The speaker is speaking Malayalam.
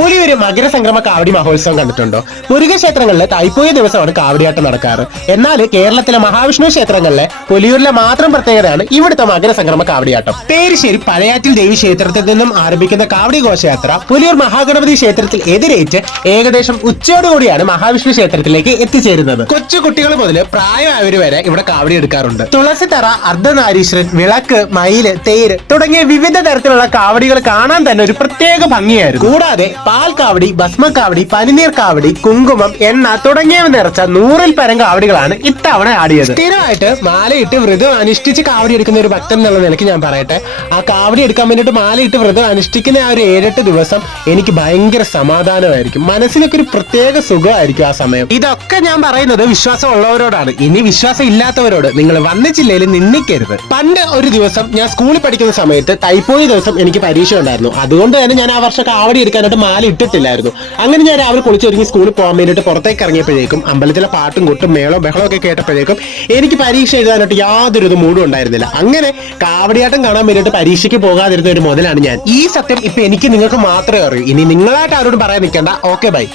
പുലിയൂര് മകരസംക്രമ കാവടി മഹോത്സവം കണ്ടിട്ടുണ്ടോ? മുരുകക്ഷേത്രങ്ങളിലെ തൈപ്പൂയ ദിവസമാണ് കാവടിയാട്ടം നടക്കാറ്. എന്നാൽ കേരളത്തിലെ മഹാവിഷ്ണു ക്ഷേത്രങ്ങളിലെ പുലിയൂരിലെ മാത്രം പ്രത്യേകതയാണ് ഇവിടുത്തെ മകരസംക്രമ കാവടിയാട്ടം. പേരിശ്ശേരി പഴയാറ്റിൽ ദേവി ക്ഷേത്രത്തിൽ നിന്നും ആരംഭിക്കുന്ന കാവടി ഘോഷയാത്ര പുലിയൂർ മഹാഗണപതി ക്ഷേത്രത്തിൽ എതിരേറ്റ് ഏകദേശം ഉച്ചയോടുകൂടിയാണ് മഹാവിഷ്ണു ക്ഷേത്രത്തിലേക്ക് എത്തിച്ചേരുന്നത്. കൊച്ചു കുട്ടികൾ മുതൽ പ്രായമായവര് വരെ ഇവിടെ കാവടി എടുക്കാറുണ്ട്. തുളസിത്തറ, അർദ്ധനാരീശ്വരൻ, വിളക്ക്, മയില്, തേര് തുടങ്ങിയ വിവിധ തരത്തിലുള്ള കാവടികൾ കാണാൻ തന്നെ ഒരു പ്രത്യേക ഭംഗിയായിരുന്നു. കൂടാതെ പാൽ കാവടി, ഭസ്മക്കാവടി, പനിനീർ കാവടി, കുങ്കുമം, എണ്ണ തുടങ്ങിയവ നിറച്ച 100ൽ പരം കാവടികളാണ് ഇത്തവണ ആടിയത്. സ്ഥിരമായിട്ട് മാലയിട്ട് വ്രതം അനുഷ്ഠിച്ച് കാവടി എടുക്കുന്ന ഒരു ഭക്തൻ എന്നുള്ള നിലയ്ക്ക് ഞാൻ പറയട്ടെ, ആ കാവടി എടുക്കാൻ വേണ്ടിയിട്ട് മാലയിട്ട് വ്രതം അനുഷ്ഠിക്കുന്ന ആ ഒരു 7-8 ദിവസം എനിക്ക് ഭയങ്കര സമാധാനമായിരിക്കും. മനസ്സിനൊക്കെ ഒരു പ്രത്യേക സുഖമായിരിക്കും ആ സമയം. ഇതൊക്കെ ഞാൻ പറയുന്നത് വിശ്വാസം ഉള്ളവരോടാണ്. ഇനി വിശ്വാസം ഇല്ലാത്തവരോട് നിങ്ങൾ വന്നിച്ചില്ലേൽ നിന്ദിക്കരുത്. പണ്ട് ഒരു ദിവസം ഞാൻ സ്കൂളിൽ പഠിക്കുന്ന സമയത്ത് തൈപ്പൂയ ദിവസം എനിക്ക് പരീക്ഷ ഉണ്ടായിരുന്നു. അതുകൊണ്ട് തന്നെ ഞാൻ ആ വർഷം കാവടി എടുക്കാനായിട്ട് മാല ഇട്ടിട്ടില്ലായിരുന്നു. അങ്ങനെ ഞാൻ രാവിലെ കുളിച്ചൊരുങ്ങി സ്കൂളിൽ പോകാൻ വേണ്ടിയിട്ട് പുറത്തേക്ക് ഇറങ്ങിയപ്പോഴേക്കും അമ്പലത്തിലെ പാട്ടും കൊട്ടും മേളവും ബഹളവും ഒക്കെ കേട്ടപ്പോഴേക്കും എനിക്ക് പരീക്ഷ എഴുതാനായിട്ട് യാതൊരു മൂടും ഉണ്ടായിരുന്നില്ല. അങ്ങനെ കാവടിയാട്ടം കാണാൻ വേണ്ടിയിട്ട് പരീക്ഷയ്ക്ക് പോകാതിരുന്ന ഒരു മുതലാണ് ഞാൻ. ഈ സത്യം ഇപ്പൊ എനിക്ക് നിങ്ങൾക്ക് മാത്രമേ അറിയൂ. ഇനി നിങ്ങളായിട്ട് ആരോടും പറയാൻ നിൽക്കേണ്ട. Okay, by.